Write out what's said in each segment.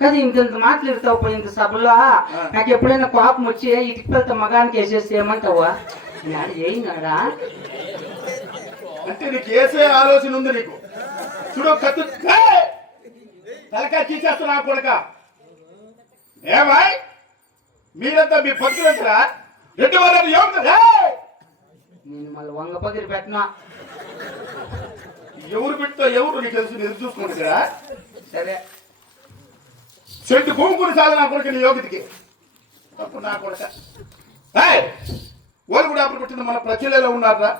కదా ఇంత మాట్లాడతావు ఇంత సభలో నాకు ఎప్పుడైనా కోపం వచ్చి ఇటుకు వెళ్తా మగానికి వేసేసి ఏమంటావా ఏయినాడా అంటే నీకు వేసే ఆలోచన ఉంది నీకు చూడు కత్తు తలకాయ తీసేస్తా నా కొడక ఏమాయ్ మీరంతా మీ పట్టులంటారా 2 వారాలు ఏముందా నేను మళ్ళీ వంగ పగిరి పెట్టినా ఎవరు పెడతా ఎవరు నీకు తెలుసు నేను చూసుకోండి కదా సరే చెట్టు కొనుక్కుని చాలు నా కొడుకు నీ యోగ్యతకి తప్పు నా కొడక వాళ్ళు కూడా అప్పుడు పుట్టింది మన ప్రజలలో ఉన్నారా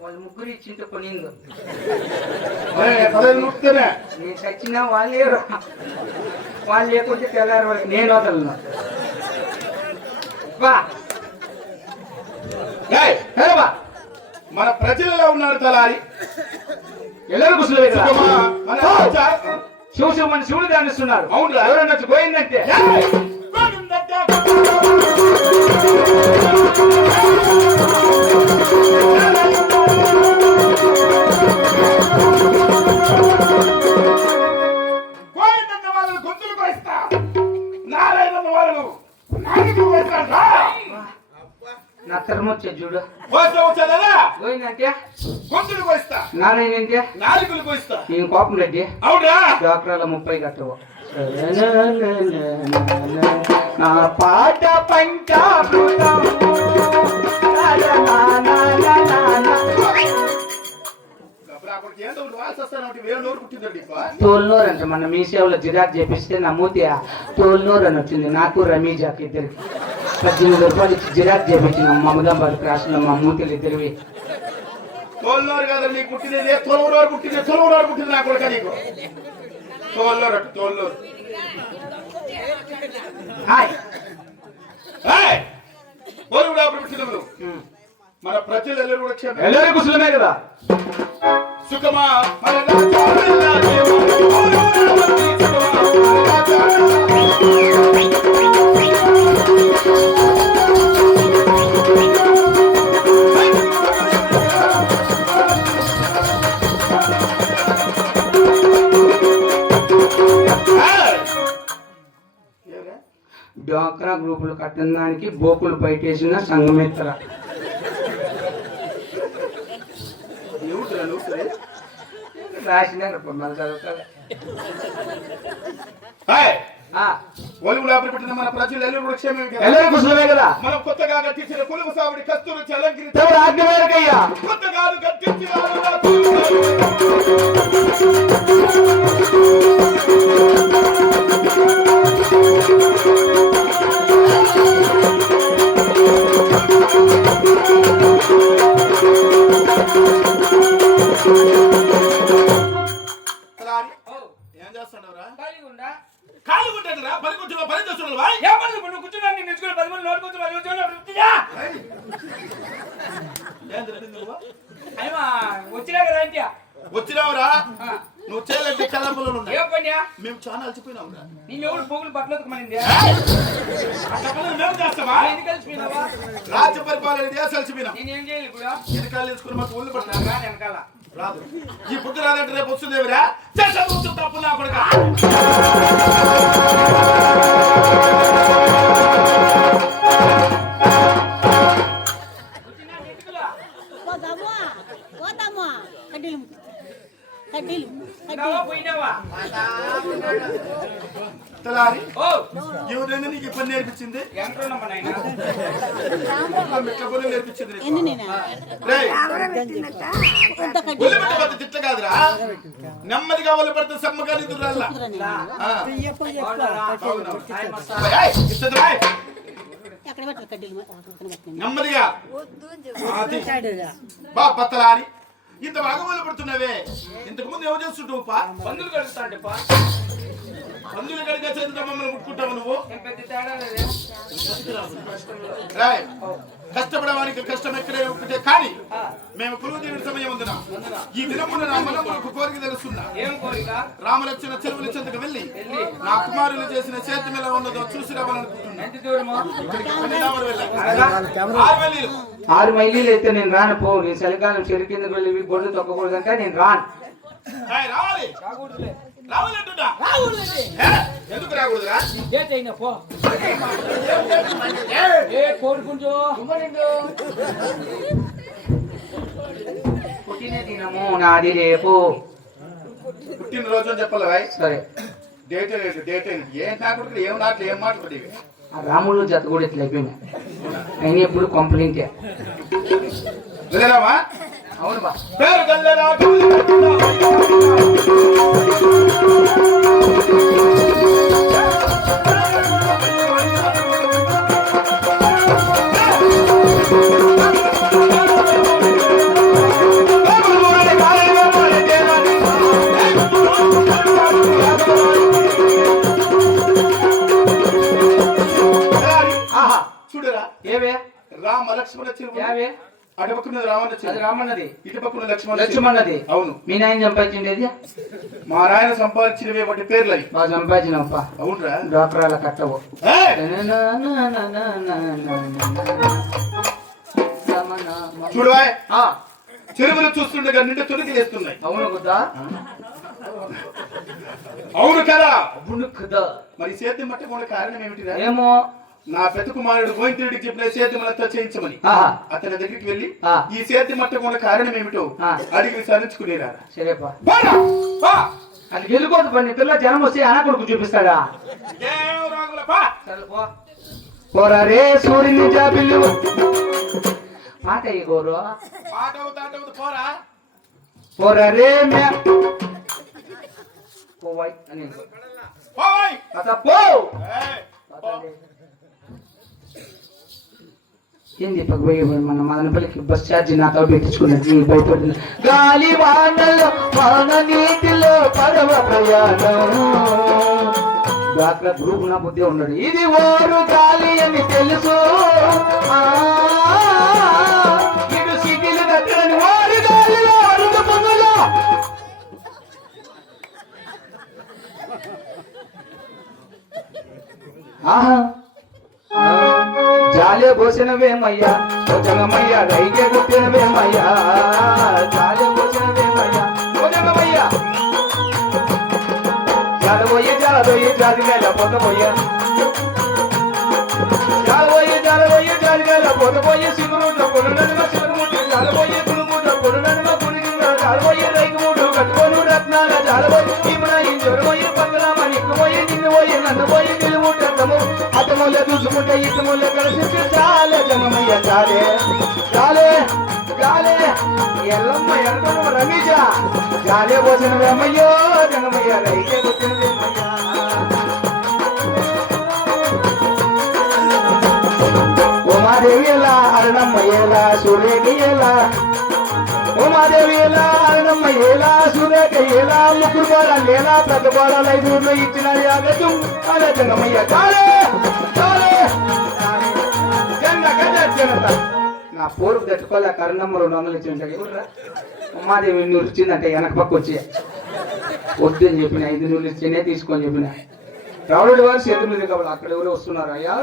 వాళ్ళు ముగ్గురు ఇచ్చింటే కొనింది 15 నూటితేనే నేను చచ్చినా వాళ్ళు లేకుంటే తెల్లారి వరకు నేను వదలను మన ప్రజలలో ఉన్నారు తలారి ಎಲ್ಲರೂ శివశివమని శివుడు ధ్యానిస్తున్నారు. అవును ఎవరన్నా పోయిందంటే పోయిందన్న వాళ్ళని గొంతులు కోయిస్తా, నారాయణ వాళ్ళను నాలుగు కోయిస్తా. నా తరం వచ్చే చూడు పోయిందంటే గొంతులు కోయిస్తా, నారాయణ అంటే నాలుగులు కోయిస్తా. నేను కోపం రెడ్డి అవునా డాక్టర్ల 30 కట్టవు నా పాట పంచామృతం తోలునోరు అంటే మన మీ సేవలో జిరాక్ చేపిస్తే నా మూతి తోలునోరు అని వచ్చింది. నాకు రమీజాకి ఇద్దరికి 18 రూపాయలు జిరాక్ చేపించిన మమదాబాద్ క్రాస్ లో మా మూతిలు ఇద్దరివి. తోలునోరు కదా నీకు పుట్టినది, తొలవనోరు పుట్టింది, తొలవనోరు పుట్టింది నా కొడుక నీకు. తోలునోరు అట్టు తోలునోరు మన ప్రజలు ಎಲ್ಲರೂ ಕುಶಲమే కదా. సుఖమా డ్వాక్రా గ్రూపులు కట్టిన దానికి బోకులు బయటేసిన సంఘమిత్ర రాసినారు మన ప్రజలు ಎಲ್ಲರೂ ಕುಶಲమే కదా. మనం కొత్తగా కట్టించిన కొలువు సావిడి కస్తూరి చలంగిరి ఆజ్ఞమేరకయ్యా కొత్తగా కట్టించిన ఏం చేస్తున్నావురా? కాలుగుంటా పని కూర్చున్నా పని చేస్తున్నావా? కూర్చున్నా నిలుచుకుని 10 మంది నోటు వచ్చినా కదా ఇంటియా వచ్చినావురా? నువ్వు చేయలేంటే కళ్ళంపులో మేము చాలా అలసిపోయినావురా. నేను ఎవరు పోగులు బట్టలు మనింది మేము చేస్తావా? రాజ్య పరిపాలన చేసి అలసిపోయినాం. నేనేం చేయాలి ఇప్పుడు? వెనకాల తీసుకుని మాకు ఒళ్ళు పట్టినా వెనకాల రాదు. ఈ బుద్ధి రాదంటే రేపు వస్తుందేమిరా? తప్పు నా కొడుక. ఎవరైనా నీకు పని నేర్పించింది? నేర్పించింది తిట్ల కాదురా, నెమ్మదిగా వాళ్ళు పడితే సమ్మగాలి దుర్రల్లా నెమ్మదిగా బా పత్తలారి ఇంత బాగా వాళ్ళు పడుతున్నావే. ఇంతకు ముందు ఎవరు చేస్తుంటావు? పందులు కడుగుతా అంటే పందులు కడిగే చేతితో మమ్మల్ని ముట్టుకుంటావు నువ్వు ఏం పెద్ద తేడా లేదే? రాయ్ కష్టపడడానికి కష్టం ఎక్కడే ఒకటే కానీ ఆ, మేము పురుగు సమయం ఉందిన ఈ దినమున నా మనములకు కోరిక తెలుస్తున్నా ఏం కోరిక? రామలక్ష్మణ చెరువుల చెంతకు వెళ్ళి వెళ్ళి నా కుమారులు చేసిన సేద్యం ఎలా ఉన్నదో చూసి రావాలనుకుంటున్నా ఎంత దూరమో? ఇక్కడికి 10 వెళ్ళాలి. అనగా 6 మైళ్ళు. 6 మైళ్ళు అయితే నేను రాను పో. నేను చలికాలం చెరు కిందకు వెళ్ళి గొడ్లు తొక్కకూడదంటే నేను రాను. ఏయ్, రావాలి రావాలంటున్నా ఏ? ఎందుకు రాకూడదురా పుట్టిన దినము నాది రేపు. పుట్టిన రోజు అని చెప్పాలి రాయ్ సరే డేట్ ఏం కాకుండా ఏం నాట్లు ఏం మాట్లాడు ఆ రాముడు జత కూడా ఇట్లా అయిపోయినా అయినా ఎప్పుడు కంప్లైంటే. వెళ్ళరామా అవును బా. పేరు గల్లరా ఆహా చూడరా ఏవే రామ లక్ష్మణ చెరువు యావే అటుపక్కన రామన్న అది చెరువు రామన్నది ఇటు పక్కన లక్ష్మణ చెరువు. లక్ష్మణది. అవును మీ నాయన సంపాదించిండేది మా నాయన సంపాదించినవి వాటి పేర్లు అవి బాగా సంపాదించినప్ప. అవునరా డాక్టరాల కట్టవు. ఏయ్! చూడవా ఆ, చెరువులు చూస్తుండగా నిండు తునికి వేస్తున్నాయి అవును కదా అవును కదా అవును కదా. మరి సేద్యం పట్టకుండా కారణం ఏమిటిరా ఏమో. నా పెద్ద కుమారుడు గోవిందుడికి చెప్పిన సేద్యములంతా చేయించమని ఆహా అతని దగ్గరికి వెళ్ళి ఆ. ఈ సేద్యం పట్టకుండా కారణం ఏమిటో ఆ. అడిగి విచారించుకునేరా సరేపా. పా అది గెలుకోదు పని పిల్ల జనం వస్తే అనాకొడుకు చూపిస్తాడా? ఏం రాగులపా సరే పో. పోరా రే సూర్యుని జాబిల్లు మాట గోరు. ఆటవుతా పోరా పోరా రే మ్యా పోవాయి అని పోయ్ అత పో. ఏయ్, పో. ఏంది పగబోయే మన మదనపల్లికి బస్ ఛార్జీ నాతో పెట్టించుకున్నది భయపడుతుంది. గాలి వానలో వాన నీటిలో పడవ ప్రయాణం. అక్కడ గ్రూప్ నా బుద్ధి ఉన్నాడు. ఇది ఓరు గాలి అని తెలుసు. ఆ, ఇటు సిటీలు కట్టడని ఓరు గాలిలో అరుగు పొంగులో. ఆహా జాలే పోసినవేమయ్యా జగమయ్యా రైకే గుట్టినవేమయ్యా జాలే పోసినవేమయ్యా జగమయ్యా జాలబోయి జాతి మీద పొందబోయా జాలబోయి జాతి మీద పొందబోయి సిగురుట్లో కొనుగోలు సిగురుముట్టు జాలబోయి పులుముట్టు కొనుగోలు పులిగిన జాలబోయి రైకు ముట్టు కట్టుకోను రత్నాల జాలబోయి ఇప్పుడు ఇంజోయి పక్కలమని పోయి నిన్ను పోయి నన్ను పోయి నిలుముట్టము అతములే చూసుకుంటే ఇతములే కలిసి చాలే జనమయ్య చాలే చాలే చాలే ఎల్లమ్మ ఎల్లమ్మ రమీజా చాలే పోసిన వేమయ్యో జనమయ్య రైతే వచ్చిన వేమయ్యా. ఉమాదేవి ఎలా అరుణమ్మ ఎలా సూర్యకి ఎలా ఉమాదేవి ఎలా అరుణమ్మ ఎలా సూర్యకి ఎలా ముగ్గురు బాణాలు ఎలా పెద్ద బాణాలు 5 ఊర్లో ఇచ్చిన యాగం అలా జనమయ్య చాలే చాలే జన గజ జనత. నా పోరుకు తట్టుకోలే కరుణమ్మ 200 ఇచ్చింది. ఉమాదేవి 200 ఇచ్చిందంటే వెనక పక్క వచ్చి వద్దు అని చెప్పిన 500 ఇచ్చినే తీసుకొని చెప్పిన రావుడి వారు చేతుల మీద కావాలి. అక్కడ ఎవరు వస్తున్నారు అయ్యా.